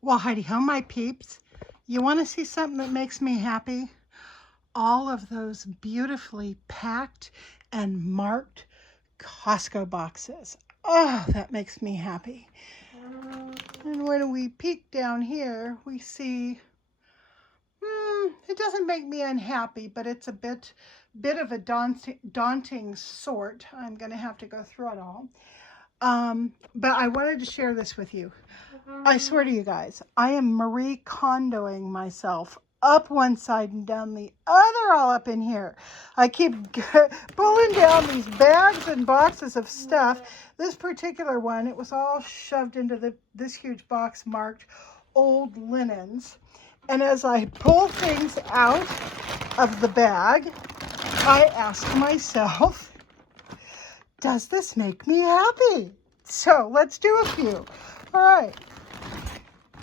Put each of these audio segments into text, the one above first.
Well, Heidi Ho, my peeps, you want to see something that makes me happy? All of those beautifully packed and marked Costco boxes. Oh, that makes me happy. And when we peek down here, we see, it doesn't make me unhappy, but it's a bit of a daunting sort. I'm going to have to go through it all. But I wanted to share this with you. I swear to you guys, I am Marie Kondoing myself up one side and down the other, all up in here. I keep pulling down these bags and boxes of stuff. This particular one, it was all shoved into this huge box marked old linens. And as I pull things out of the bag, I ask myself, does this make me happy? So let's do a few. All right.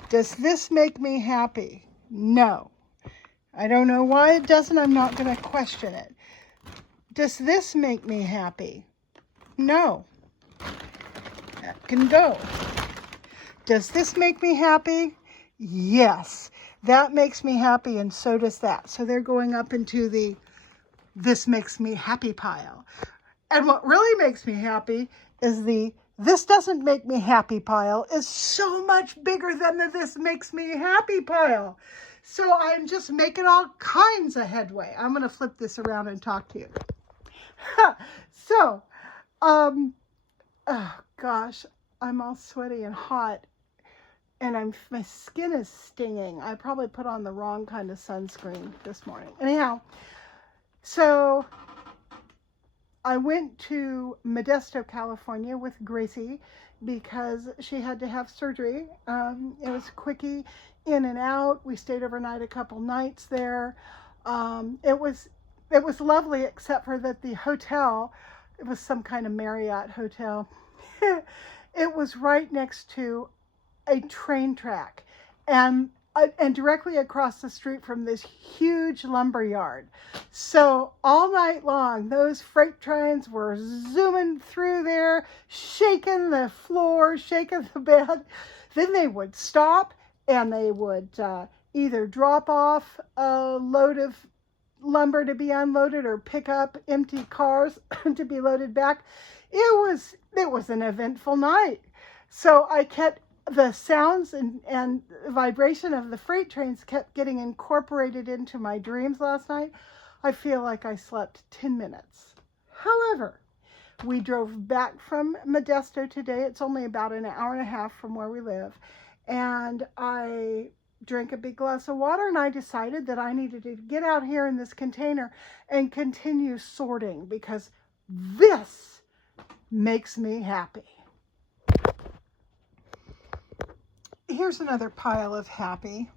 Does this make me happy? No. I don't know why it doesn't. I'm not going to question it. Does this make me happy? No. That can go. Does this make me happy? Yes. That makes me happy, and so does that. So they're going up into the this makes me happy pile. And what really makes me happy is this doesn't make me happy pile is so much bigger than the this makes me happy pile. So I'm just making all kinds of headway. I'm going to flip this around and talk to you. So, oh gosh, I'm all sweaty and hot, and my skin is stinging. I probably put on the wrong kind of sunscreen this morning. Anyhow, so I went to Modesto, California with Gracie because she had to have surgery. It was quickie, in and out. We stayed overnight a couple nights there. It was lovely, except for that the hotel, it was some kind of Marriott hotel. It was right next to a train track, and directly across the street from this huge lumber yard. So all night long, those freight trains were zooming through there, shaking the floor, shaking the bed. Then they would stop, and they would either drop off a load of lumber to be unloaded or pick up empty cars to be loaded back. It was an eventful night. So I kept the sounds and vibration of the freight trains kept getting incorporated into my dreams last night. I feel like I slept 10 minutes. However, we drove back from Modesto today. It's only about an hour and a half from where we live. And I drank a big glass of water, and I decided that I needed to get out here in this container and continue sorting because this makes me happy. Here's another pile of happy.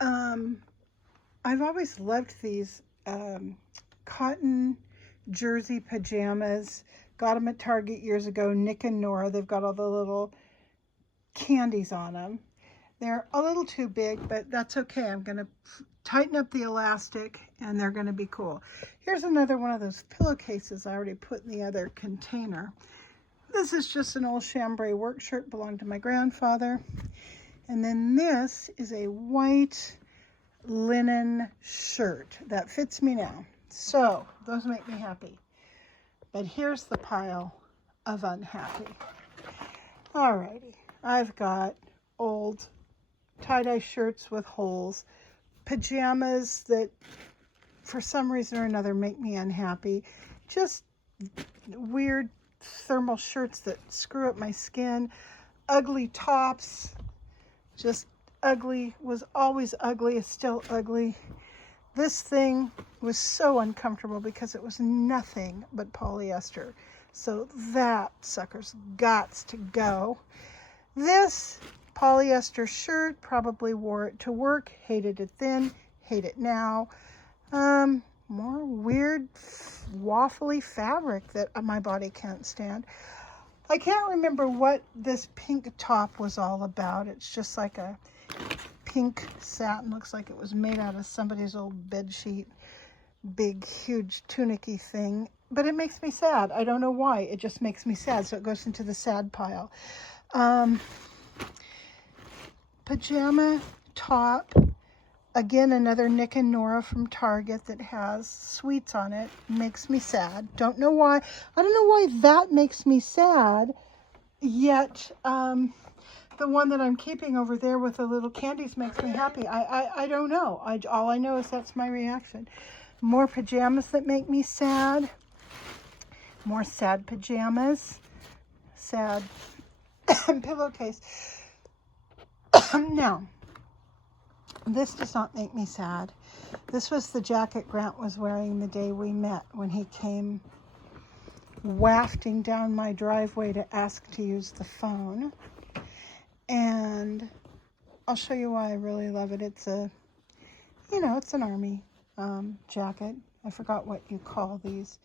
I've always loved these cotton jersey pajamas. Got them at Target years ago, Nick and Nora. They've got all the little candies on them. They're a little too big, but that's okay. I'm going to tighten up the elastic, and they're going to be cool. Here's another one of those pillowcases I already put in the other container. This is just an old chambray work shirt, belonged to my grandfather. And then this is a white linen shirt that fits me now. So those make me happy. But here's the pile of unhappy. Alrighty, I've got old tie-dye shirts with holes, pajamas that for some reason or another make me unhappy, just weird thermal shirts that screw up my skin, ugly tops, just ugly, was always ugly, is still ugly. This thing was so uncomfortable because it was nothing but polyester. So that sucker's gots to go. This polyester shirt, probably wore it to work, hated it then, hate it now. More weird waffly fabric that my body can't stand. I can't remember what this pink top was all about. It's just like a pink satin. Looks like it was made out of somebody's old bed sheet. Big, huge tunic-y thing. But it makes me sad. I don't know why. It just makes me sad. So it goes into the sad pile. pajama top. Again, another Nick and Nora from Target that has sweets on it. Makes me sad. Don't know why. I don't know why that makes me sad. Yet, the one that I'm keeping over there with the little candies makes me happy. I don't know. All I know is that's my reaction. More pajamas that make me sad. More sad pajamas. Sad pillowcase. Now, this does not make me sad. This was the jacket Grant was wearing the day we met when he came wafting down my driveway to ask to use the phone. And I'll show you why I really love it. It's a, it's an army jacket. I forgot what you call these.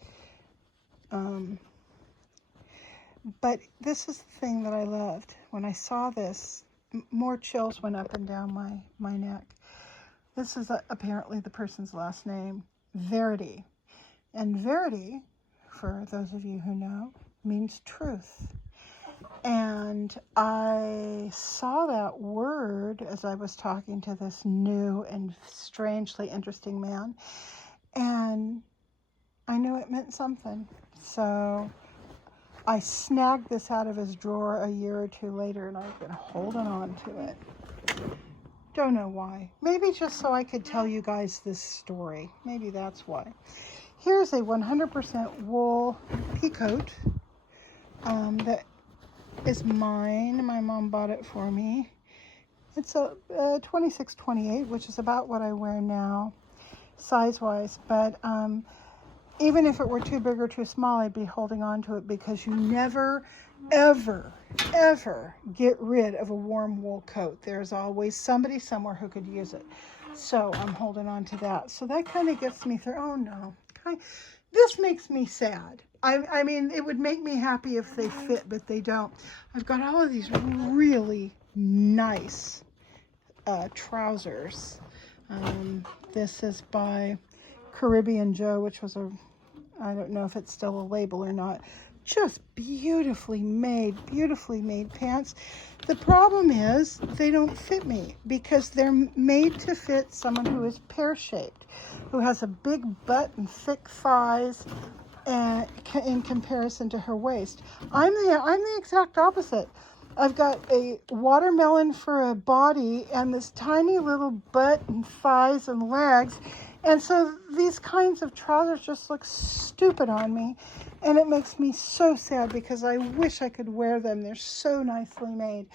But this is the thing that I loved. When I saw this, more chills went up and down my neck. This is apparently the person's last name, Verity. And Verity, for those of you who know, means truth. And I saw that word as I was talking to this new and strangely interesting man. And I knew it meant something. So I snagged this out of his drawer a year or two later, and I've been holding on to it. Don't know why. Maybe just so I could tell you guys this story. Maybe that's why. Here's a 100% wool peacoat that is mine. My mom bought it for me. It's a 26-28, which is about what I wear now, size-wise. But even if it were too big or too small, I'd be holding on to it because you never, ever, ever get rid of a warm wool coat. There's always somebody somewhere who could use it. So I'm holding on to that. So that kind of gets me through. Oh, no. This makes me sad. I mean, it would make me happy if they fit, but they don't. I've got all of these really nice trousers. This is by Caribbean Joe, which was I don't know if it's still a label or not. Just beautifully made pants. The problem is they don't fit me because they're made to fit someone who is pear-shaped, who has a big butt and thick thighs, and in comparison to her waist. I'm the exact opposite. I've got a watermelon for a body and this tiny little butt and thighs and legs. And so these kinds of trousers just look stupid on me. And it makes me so sad because I wish I could wear them. They're so nicely made.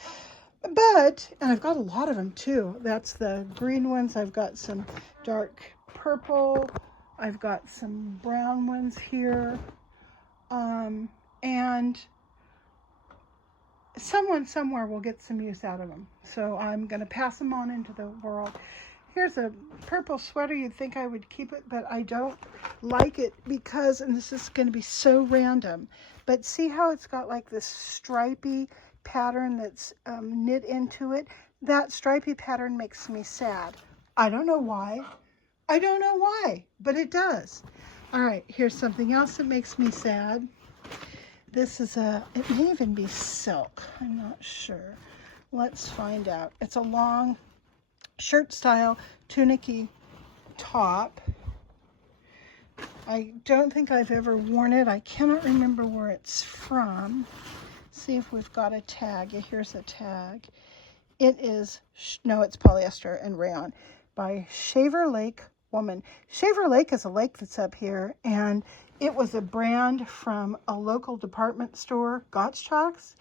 But, and I've got a lot of them too. That's the green ones. I've got some dark purple. I've got some brown ones here. And someone somewhere will get some use out of them. So I'm going to pass them on into the world. Here's a purple sweater. You'd think I would keep it, but I don't like it because, and this is going to be so random, but see how it's got like this stripy pattern that's knit into it? That stripy pattern makes me sad. I don't know why. I don't know why, but it does. All right, here's something else that makes me sad. This is it may even be silk. I'm not sure. Let's find out. It's a long shirt style tunicky top. I don't think I've ever worn it. I cannot remember where it's from. See if we've got a tag. Yeah, here's a tag. It is, no, it's polyester and rayon by Shaver Lake Woman. Shaver Lake is a lake that's up here, and it was a brand from a local department store, Gottschalk's.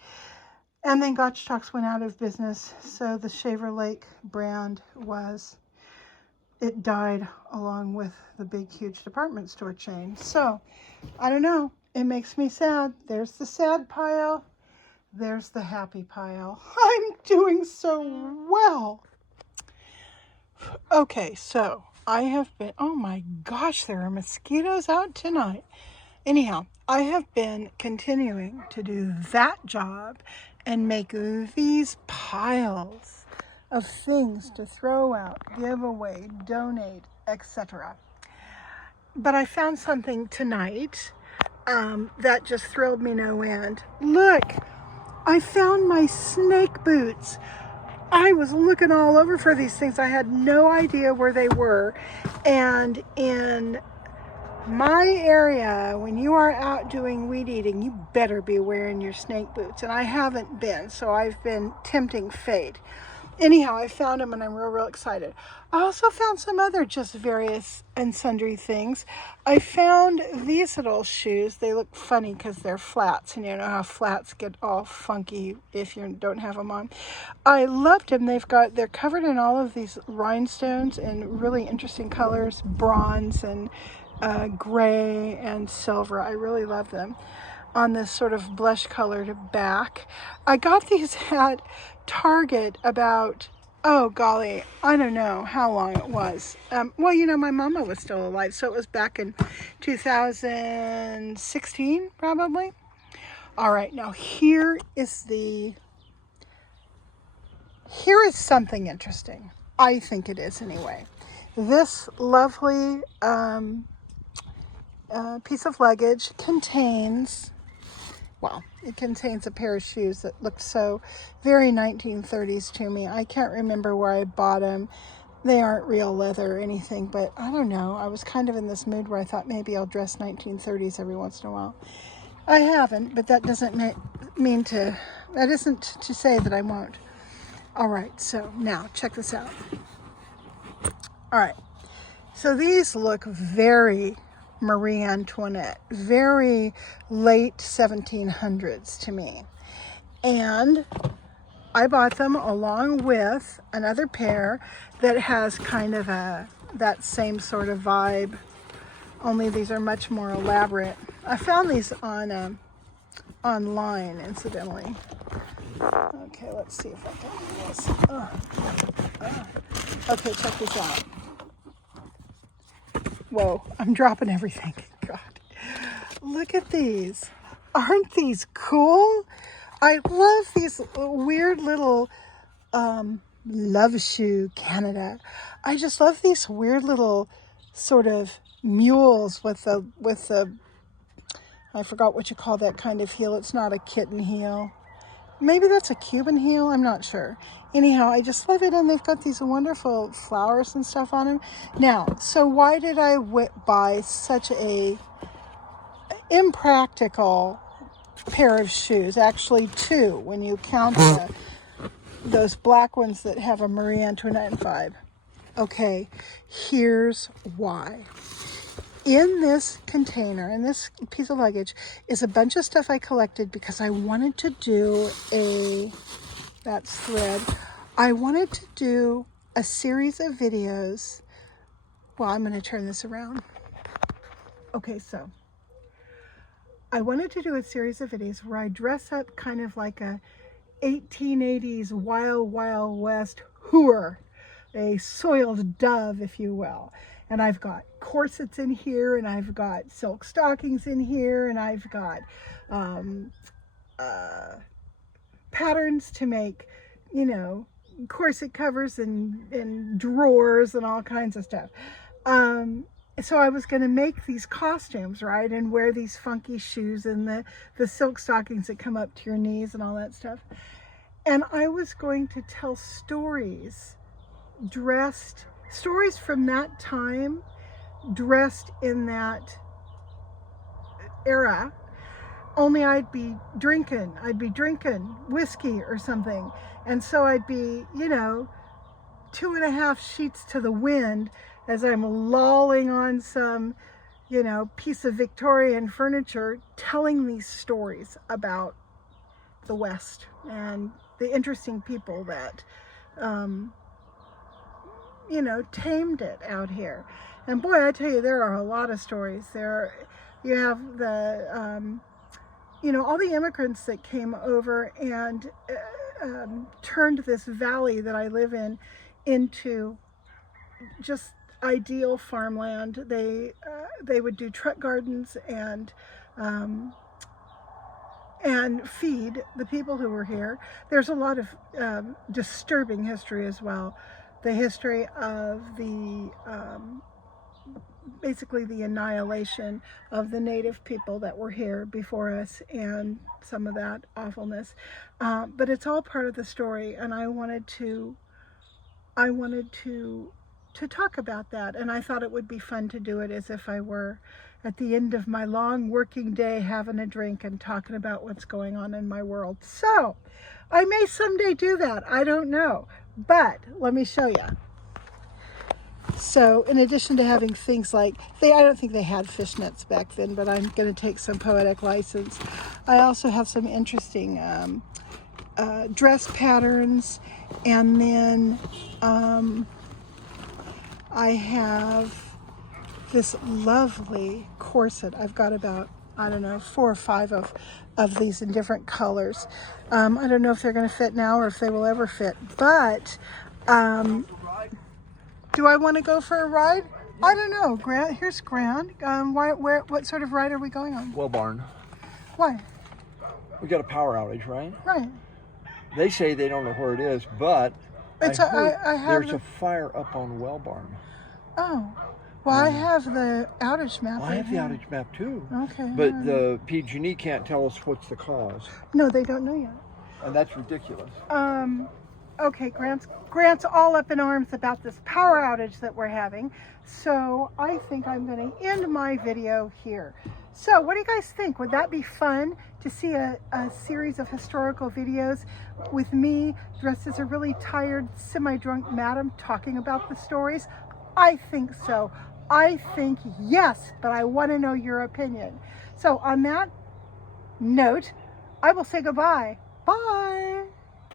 And then Gottschalk's went out of business, so the Shaver Lake brand it died along with the big, huge department store chain. So, I don't know. It makes me sad. There's the sad pile. There's the happy pile. I'm doing so well. Okay, so I have been, oh my gosh, there are mosquitoes out tonight. Anyhow, I have been continuing to do that job and make these piles of things to throw out, give away, donate, etc. But I found something tonight that just thrilled me no end. Look, I found my snake boots. I was looking all over for these things. I had no idea where they were. And in my area, when you are out doing weed eating, you better be wearing your snake boots. And I haven't been, so I've been tempting fate. Anyhow, I found them and I'm real excited. I also found some other just various and sundry things. I found these little shoes. They look funny because they're flats, and you know how flats get all funky if you don't have them on. I loved them. They're covered in all of these rhinestones in really interesting colors, bronze and gray and silver. I really love them on this sort of blush colored back. I got these at Target about, oh golly, I don't know how long it was. Well, you know, my mama was still alive, so it was back in 2016 probably. All right, now here is something interesting. I think it is anyway. This lovely piece of luggage contains, well, it contains a pair of shoes that looked so very 1930s to me. I can't remember where I bought them. They aren't real leather or anything, but I don't know. I was kind of in this mood where I thought maybe I'll dress 1930s every once in a while. I haven't, but that doesn't that isn't to say that I won't. All right, so now check this out. All right, so these look very Marie Antoinette, very late 1700s to me. And I bought them along with another pair that has kind of that same sort of vibe, only these are much more elaborate. I found these on online, incidentally. Okay, let's see if I can do this. Okay, check this out. Whoa, I'm dropping everything. God. Look at these. Aren't these cool? I love these weird little Love Shoe Canada. I just love these weird little sort of mules with the I forgot what you call that kind of heel. It's not a kitten heel. Maybe that's a Cuban heel. I'm not sure. Anyhow, I just love it, and they've got these wonderful flowers and stuff on them. Now, so why did I buy such a impractical pair of shoes? Actually, two, when you count those black ones that have a Marie Antoinette vibe. Okay, here's why. In this container, in this piece of luggage, is a bunch of stuff I collected because I wanted to do that's thread. I wanted to do a series of videos. Well, I'm going to turn this around. Okay, so I wanted to do a series of videos where I dress up kind of like a 1880s Wild Wild West hooer, a soiled dove, if you will. And I've got corsets in here, and I've got silk stockings in here, and I've got patterns to make, you know, corset covers and drawers and all kinds of stuff. So I was going to make these costumes, right, and wear these funky shoes and the silk stockings that come up to your knees and all that stuff. And I was going to tell stories from that time, dressed in that era, only I'd be drinking whiskey or something. And so I'd be, you know, 2.5 sheets to the wind as I'm lolling on some, you know, piece of Victorian furniture, telling these stories about the West and the interesting people that, you know, tamed it out here. And boy, I tell you, there are a lot of stories. You have the, you know, all the immigrants that came over and turned this valley that I live in into just ideal farmland. They would do truck gardens and feed the people who were here. There's a lot of disturbing history as well. The history of the basically the annihilation of the native people that were here before us and some of that awfulness. But it's all part of the story, and I wanted to talk about that, and I thought it would be fun to do it as if I were at the end of my long working day having a drink and talking about what's going on in my world. So I may someday do that, I don't know, but let me show you. So in addition to having things like, I don't think they had fishnets back then, but I'm going to take some poetic license. I also have some interesting dress patterns, and then I have this lovely corset. I've got about, I don't know, 4 or 5 of these in different colors. I don't know if they're going to fit now or if they will ever fit, but do I want to go for a ride? I don't know. Grant, here's Grant. What sort of ride are we going on? Well barn. Why? We got a power outage, right? Right. They say they don't know where it is, but It's I heard there's a fire up on Well barn. Oh. Well, I have the outage map. I have the outage map too. Okay. But the PG&E can't tell us what's the cause. No, they don't know yet. And that's ridiculous. Okay, Grant's all up in arms about this power outage that we're having. So I think I'm going to end my video here. So what do you guys think? Would that be fun to see a series of historical videos with me dressed as a really tired, semi-drunk madam talking about the stories? I think so. I think yes, but I want to know your opinion. So on that note, I will say goodbye. Bye.